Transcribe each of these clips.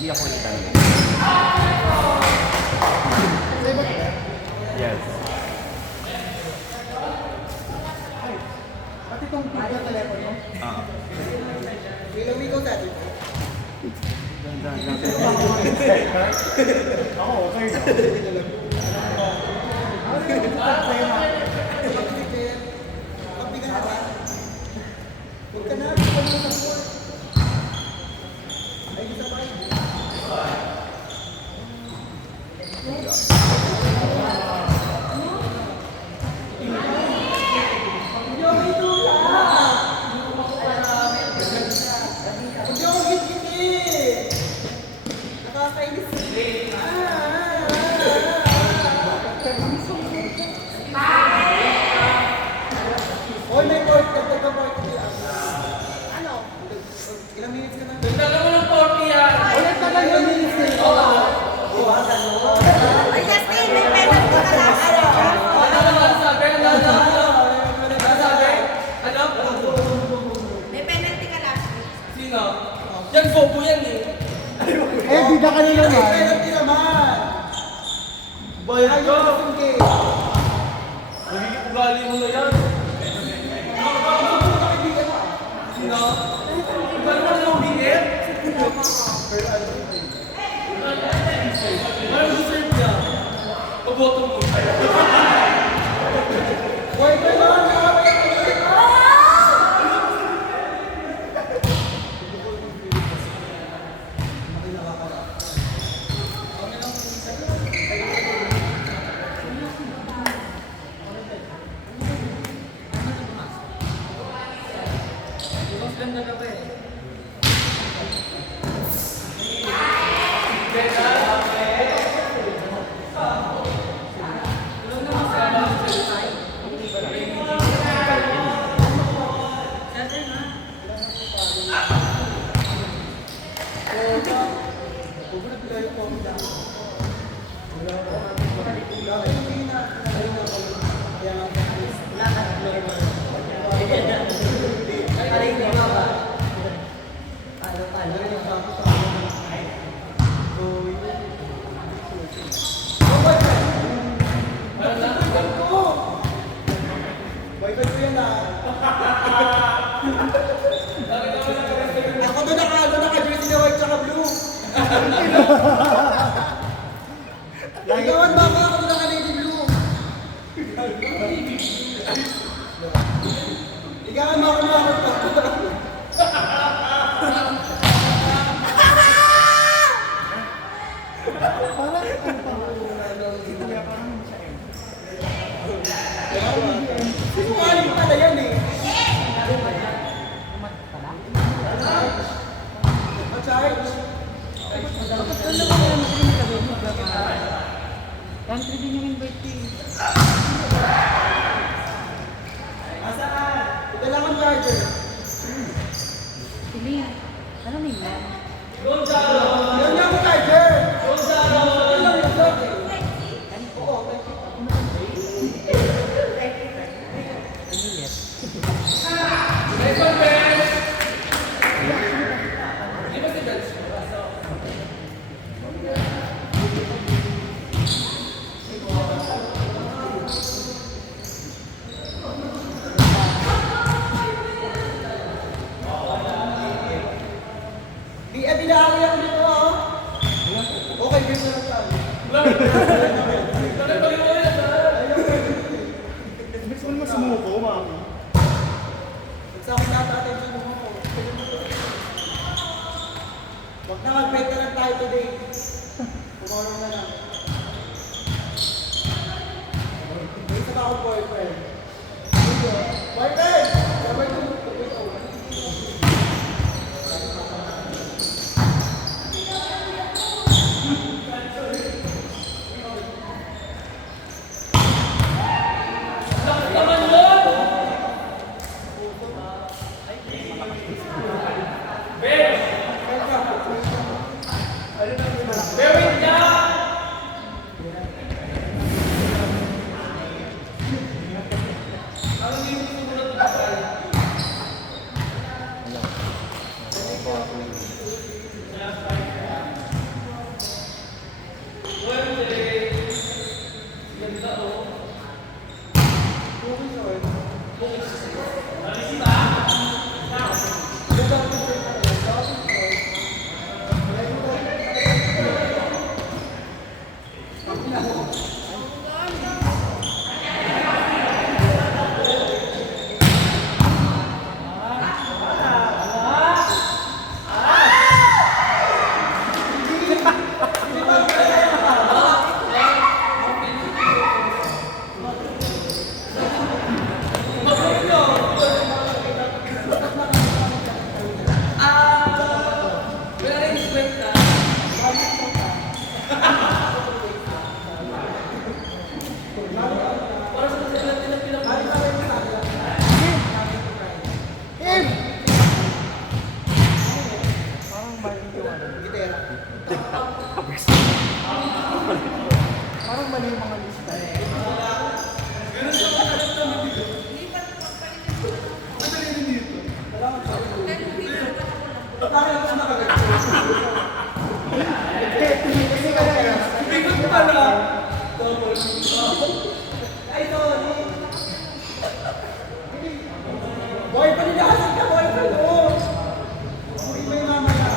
Hindi ako Italian. Yes. Pati itong telepono. Ilawi ko dati. Ako, okay na. Huwag ka na, huwag ka na sa ay, isa pa. Ilang minutes ka na? Dagdagan mo ng 40 yan. Ulit na lang yung minutes na ito. Ay, Justin, may penalty ka lang. Ano sabi? Ano? May penalty ka lang. Sino? Yan, bobo yan eh. Eh, bida ka nila naman. Penalty naman. Bayad ka. Sige. Nagiging ugali mo na yan. Sino? Ugali mo na yung bigit? Ano deserve niya? Paboto mo. Boy, boy naman ka. Ganda ka ba eh? Ako doon naka-jersey na white tsaka blue. Ligawan ba ka? Ako doon naka-navy blue. Ligawan mo ako na ako. Sinungaling pala yan eh. Ma-charge? Country din yung invite ko eh. Asaan? Ito lang ang charger. Pili. Ano na yun? Yan yung charger. Yan lang yung charger. Oo, Binaaway ako dito ah. Okay, game na lang tayo. Gusto mo naman sumuko, mami. Nagsakot na natin sa mo. Huwag na mag-bet na lang tayo today. Tomorrow na lang. May isa pa akong boyfriend. Boyfriend! ano yung mga lista. Boy, panilahasan ka, boy, bro! May mamaya.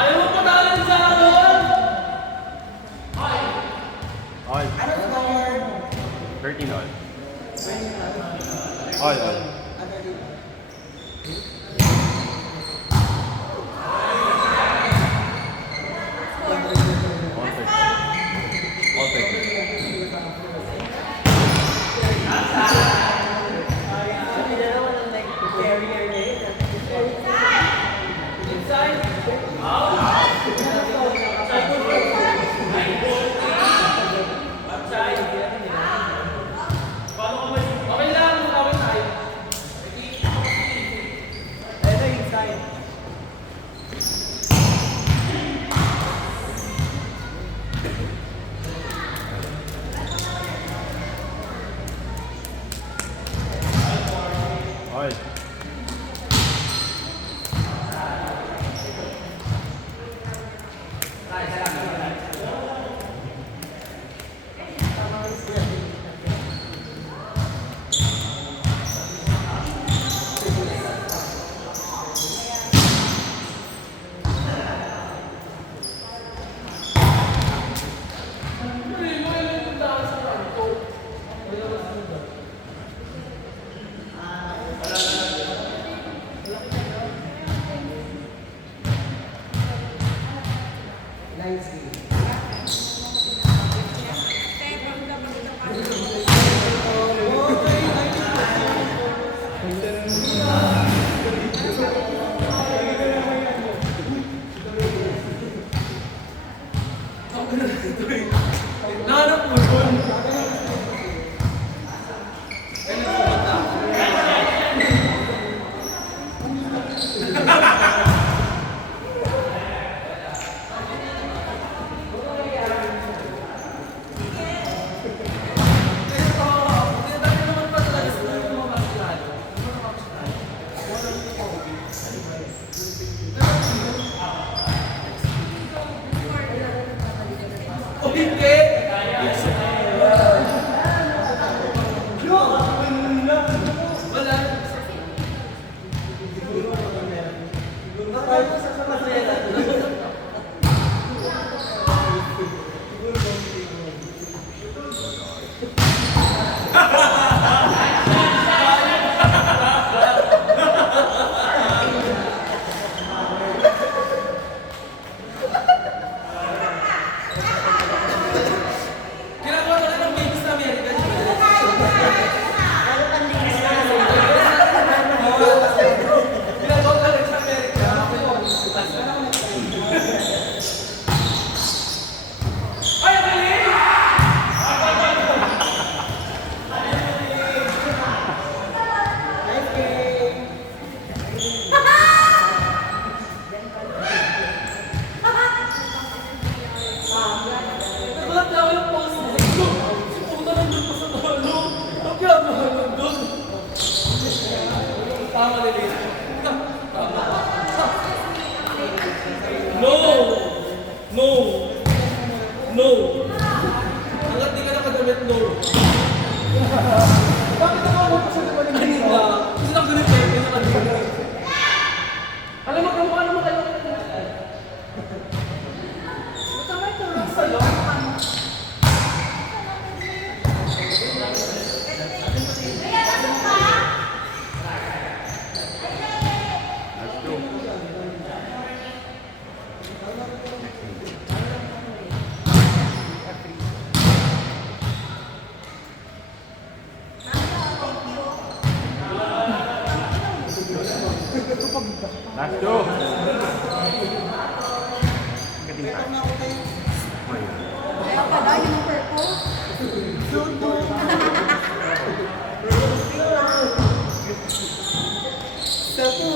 Ayaw mo patalan sa akin! All. Ano score? 13 all. All, all. Ano dito? All 13. Okay lang, okay tayo. Ito inside. All. Nice game. Nahanap mo yun. O hindi! Wala. Ginagawa ko rin ng babies na Amerika. Ginagawa ko rin sa Amerika. Ay, ang galing! Nice game. Nagulat na ako yung post mo. Si puta nandun pa sa talo. Ang ginagawa nandun. Tama nila. No! No! No! Hanggat di ka nakadamit, no. Bakit ako pa sa naman ng Kanina. Gusto lang ganun kayo. Kanina. Alam mo, kamukha naman kayo. Matangay ko lang sa'yo. Last two. Getting time. Ayaw pa daw yung purple. Sa to.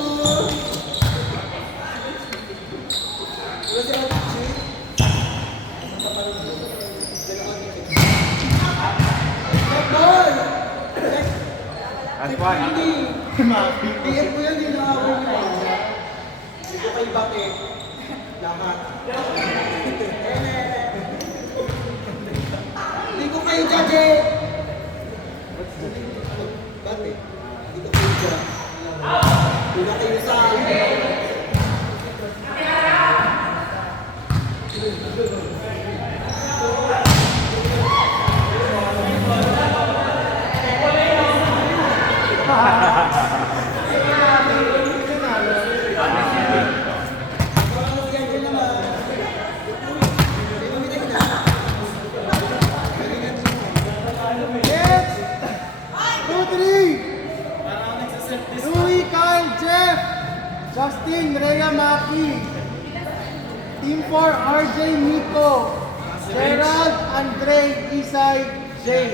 Wala sila touch. Ball! Last one. Tingin ko yan, hindi nakawin mo. Hindi ko kayo bakit. Lahat. Hindi ko kayo judge. Bakit? Hindi ko kayo judge. Hindi na kayo sa akin. Louis, Kyle, Jeff, Justin, Rhea, Maki. Team 4, RJ, Nico, Gerald, Andre, Isay, Jay.